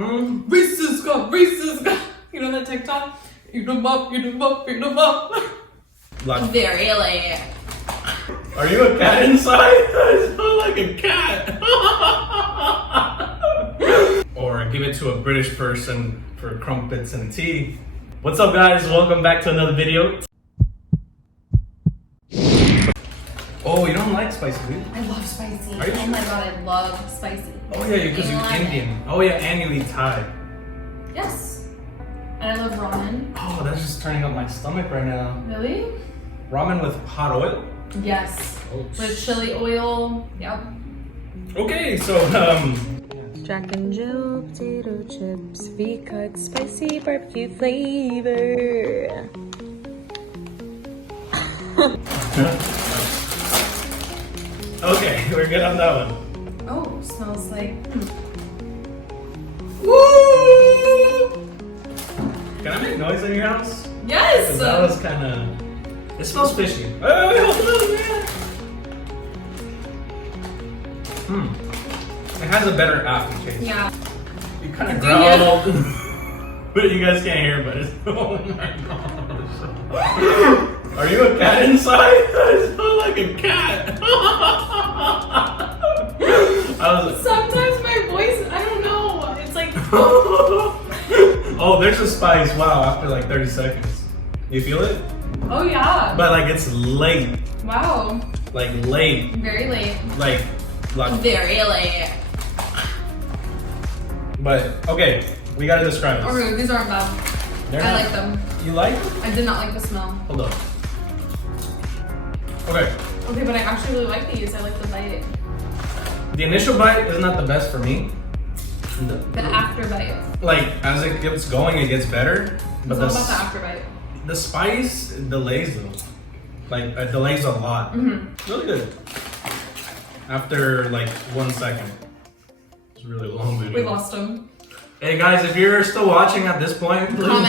Reese's got. You know that TikTok? Eat 'em up, eat 'em up, eat 'em up. Very late. Are you a cat inside? I smell like a cat. Or give it to a British person for crumpets and tea. What's up, guys? Welcome back to another video. Oh, you don't like spicy, dude? I love spicy. Are you oh my god, I love spicy. Oh yeah, because you're Indian. Oh yeah, and you eat Thai. Yes. And I love ramen. Oh, that's just turning up my stomach right now. Really? Ramen with hot oil? Yes. Oh. With chili oil. Yep. Okay, so Jack and Jill potato chips, V-cut spicy barbecue flavor. okay, we're good on that one. Oh, smells like. Woo! Can I make noise in your house? Yes! Because that was kind of. It smells fishy. Wait, hold on, man. It has a better aftertaste. Yeah. You kind of growled. But you guys can't hear, but it's. Oh my gosh. Are you a cat inside? I smell like a cat. I was like, Sometimes my voice, I don't know. It's like. oh, there's a spice. Wow, after like 30 seconds. You feel it? Oh, yeah. But like it's late. Wow. Like late. Very late. Like Very late. But okay, we gotta describe this. Okay, these aren't bad. They're I not- like them. You like them? I did not like the smell. Hold on. Okay. Okay, but I actually really like these. I like the bite. The initial bite is not the best for me. The after bite. Like as it gets going, it gets better. But What about the after bite? the spice delays though. Like it delays a lot. Really good. After like 1 second. It's a really long video. We lost them. Hey guys, if you're still watching at this point, please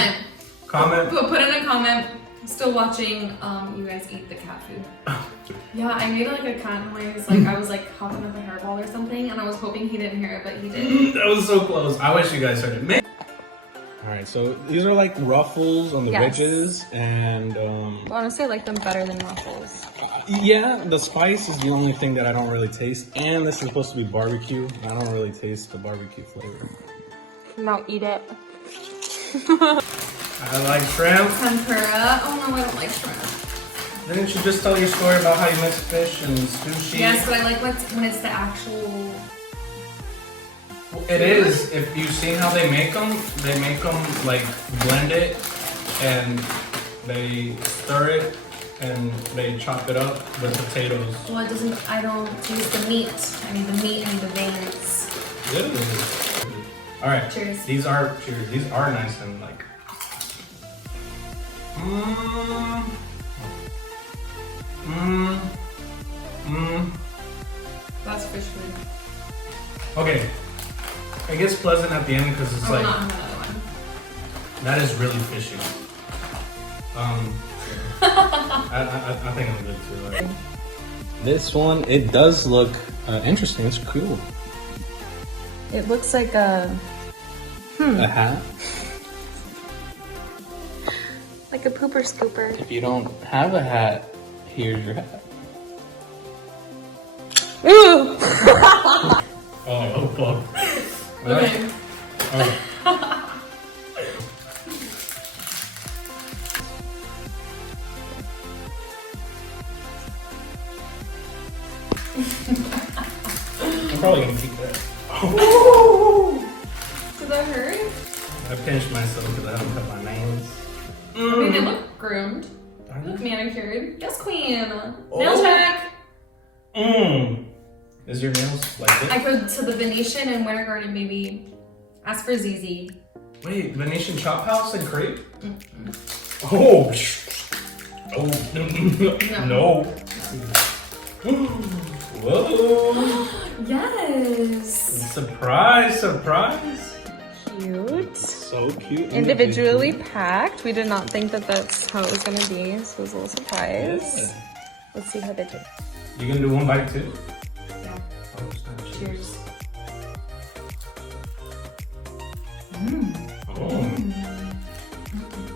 comment. Put in a comment. Still watching you guys eat the cat food. Yeah, I made like a cat noise. Like I was like hopping up a hairball or something, and I was hoping he didn't hear it, but he did. That was so close. I wish you guys heard it. Alright, so these are like ruffles on the ridges, and Honestly, I like them better than Ruffles. yeah, the spice is the only thing that I don't really taste. And this is supposed to be barbecue. I don't really taste the barbecue flavor. Now eat it. I like shrimp. Tempura. Oh no, I don't like shrimp. Didn't you just tell your story about how you mix fish and sushi? Yes, but I like when it's the actual. It is. If you've seen how they make them like blend it and they stir it and they chop it up with potatoes. Well, it doesn't. I don't taste the meat. I need the meat. I need the veins. Good. All right. Cheers. These are nice and like. That's fish food. Okay. It gets pleasant at the end because it's like. Not have another one. That is really fishy. I think I'm good too. Right? This one, it does look interesting. It's cool. It looks like a A hat. like a pooper scooper. If you don't have a hat, here's your hat. Ooh! Oh fuck. Okay. Okay. I'm probably gonna keep that. Did that hurt? I pinched myself because I haven't cut my nails. I mean, they look groomed. Are Look they? manicured. Yes, queen. Oh. Nail check. Is your nails like this? I go to the Venetian and Winter Garden, baby. Ask for ZZ. Wait, Venetian Chop House and Crepe? Oh, oh, no. Whoa. Yes. Surprise. Cute. So cute. Individually packed. We did not think that that's how it was gonna be, so it was a little surprise. Yeah. Let's see how they do. You gonna do one bite too? Yeah. Oh, snap. Cheers.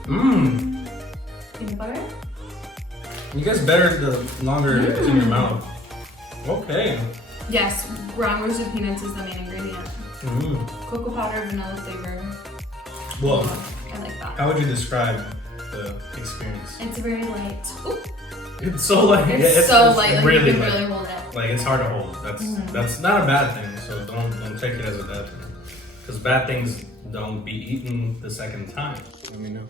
Mmm. Peanut butter? You guys better the longer it's in your mouth. Okay. Yes, ground roasted peanuts is the main ingredient. Mmm. Cocoa powder, vanilla flavor. Well, I like that. how would you describe the experience? It's very light. Ooh, It's so light. it's so light. Like really you can light. really hold it. Like it's hard to hold. That's not a bad thing. So don't take it as a bad thing. Because bad things don't be eaten the second time. Let me know.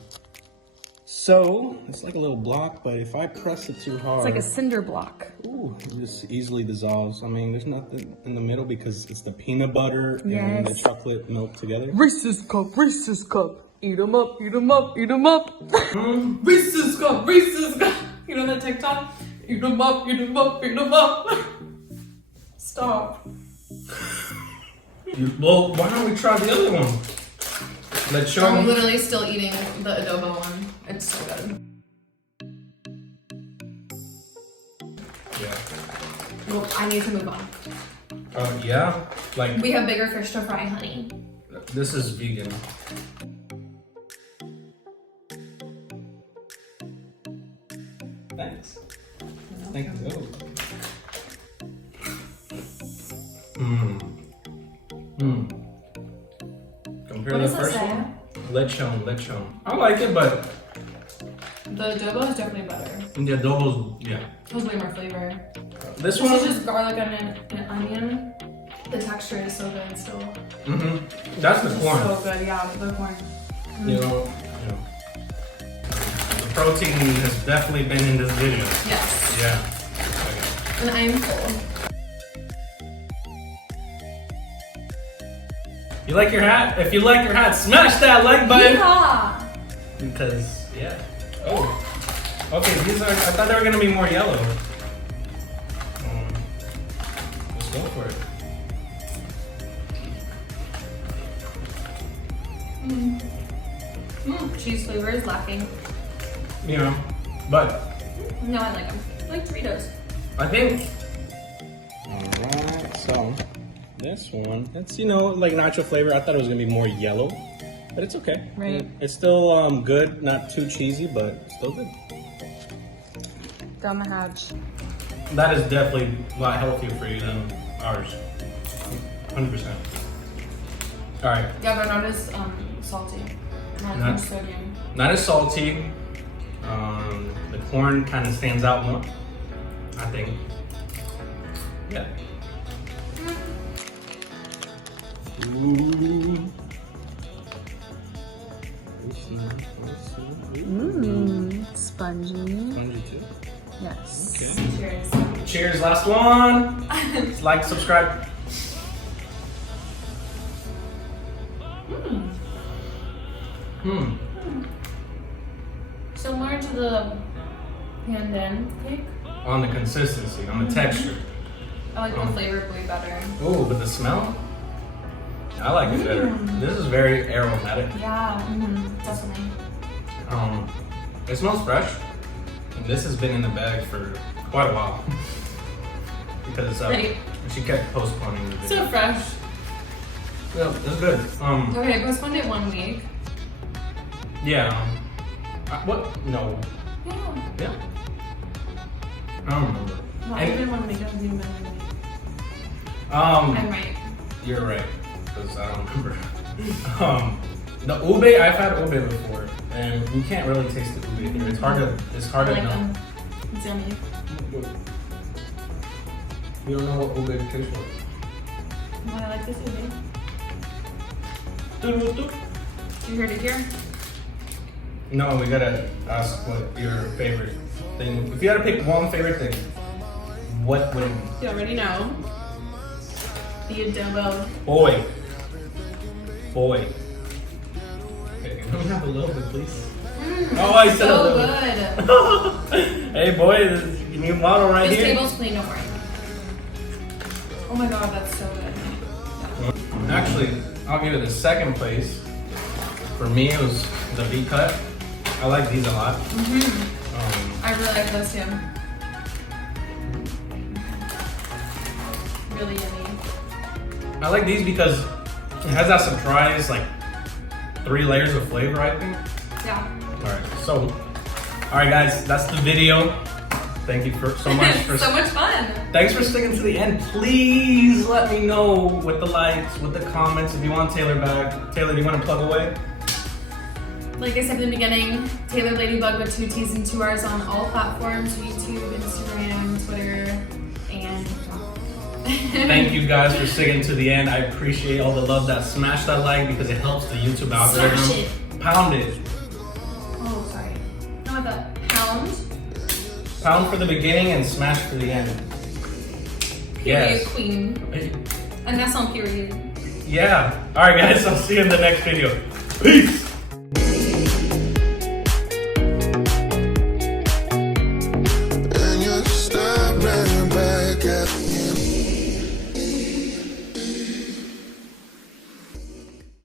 So it's like a little block, but if I press it too hard, It's like a cinder block. ooh, it just easily dissolves. I mean, there's nothing in the middle because it's the peanut butter and the Yes. chocolate milk together. Reese's cup, Reese's cup. Eat 'em up, eat 'em up, eat 'em up. Mm. Reese's cup, Reese's cup. You know that TikTok? Eat 'em up, eat 'em up, eat 'em up. Stop. Well, why don't we try the other one? Let's show I'm them. literally still eating the adobo one. It's so good. Yeah. Well, I need to move on. Yeah. Like We have bigger fish to fry, honey. this is vegan. Thanks. Thank you. Mmm. Mmm. Compare What the does it first say? one. Lechon. I like it, but The adobo is definitely better. the adobo's yeah. It has way more flavor. This This one. is just garlic and an onion. The texture is so good still. That's the It's corn. so good, yeah, the corn. You know. The protein has definitely been in this video. Yes. Yeah. And I'm full. You like your hat? If you like your hat, smash that like button. Yeah. Because, yeah. Oh. Okay, these are, I thought they were going to be more yellow. Let's go for it. Cheese flavor is lacking. You know, but No, I like them. I like Doritos. I think. Alright, so this one, it's, you know, like nacho flavor. I thought it was going to be more yellow, but it's okay. Right. It's still good, not too cheesy, but still good. Down the hatch. That is definitely a lot healthier for you than ours. 100%. Alright, Yeah, but not as salty. Not as Not- much sodium. not as salty. The corn kind of stands out more, I think. Yeah. Ooh. Spongy. Spongy too. Yes. Okay. Cheers. Cheers, last one. Like, subscribe. Similar to the pandan cake. On the consistency, on the texture. I like the flavor way better. Ooh, but the smell? I like it better. This is very aromatic. Yeah, definitely. It smells fresh. And this has been in the bag for quite a while. Because Right. she kept postponing the video. So fresh. Yeah, it's good. Okay, postponed it 1 week. Yeah. What? No. Yeah. Yeah. I don't remember. Not And- even 1 week, it was even better than Um, I'm right. You're right, because I don't remember. The ube, I've had ube before, and you can't really taste the ube here. It's hard I to like know. them. It's yummy. You don't know what ube tastes like. Well, I like this movie. Doo-doo-doo. You heard it here? No, we gotta ask what your favorite thing. If you had to pick one favorite thing, what would it be? You already know. The adobo. Boy. Okay, can we have a little bit, please? Oh, I said a So little. good. Hey, boy, this is your new model right This here. table's clean, don't worry. Oh my god, that's so good. Actually, I'll give it the second place. For me, it was the V-cut. I like these a lot. I really like those too. Really yummy. I like these because it has that surprise, like 3 layers of flavor, I think. Yeah. All right, guys, that's the video. Thank you so much for so much fun. Thanks for sticking to the end. Please let me know with the likes, with the comments, if you want Taylor back. Taylor, do you want to plug away? Like I said in the beginning, Taylor Ladybug with 2 T's and 2 R's on all platforms: YouTube, Instagram, Twitter, and Thank you guys for sticking to the end. I appreciate all the love. Smash that like because it helps the YouTube algorithm. Smash it. Pound it. Oh, sorry. How about that? Pound. Pound for the beginning and smash for the end. Period Yes. queen. And that's on period. Yeah. All right, guys. I'll see you in the next video. Peace.